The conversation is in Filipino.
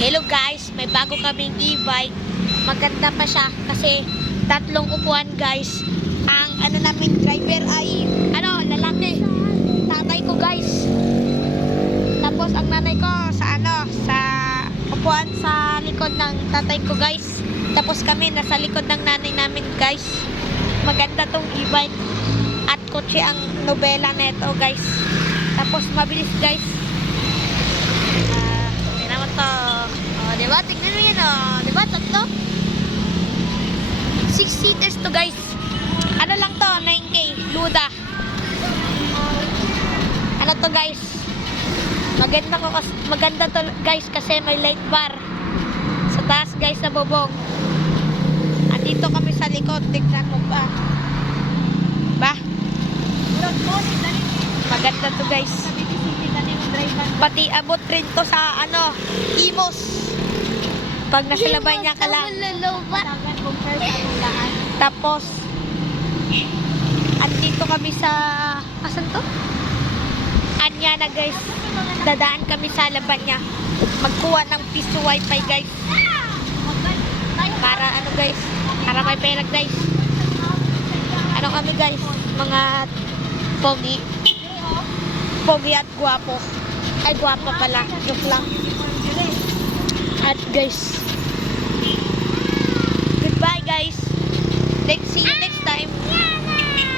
Hello guys, may bago kaming e-bike. Maganda pa siya kasi tatlong upuan guys. Ang naming driver ay lalaki. Tatay ko guys. Tapos ang nanay ko sa upuan sa likod ng tatay ko guys. Tapos kami nasa likod ng nanay namin guys. Maganda tong e-bike. At kotse ang nobela neto guys. Tapos mabilis guys. Tingnan mo to. Diba? Tingnan mo yan Diba? Tatlo? 6 seaters to guys. Ano lang to? 9K. Luda. Ano to guys? Maganda to guys kasi may light bar. Sa taas guys sa bubong. Andito kami sa likod. Tignan mo ba? Ba? Maganda to guys. Pati abot rin to sa Imos. Pag nasa labay niya ka lang. Tapos andito kami sa asan to? Anya na guys. Dadaan kami sa laban niya. Magkuha ng piso wifi guys. Para guys? Para may pera guys. Kami guys? Mga pogi. Pogi at guwapo. Ay, guwapo pala. Joke lang. At guys, goodbye guys. Let's see you next time.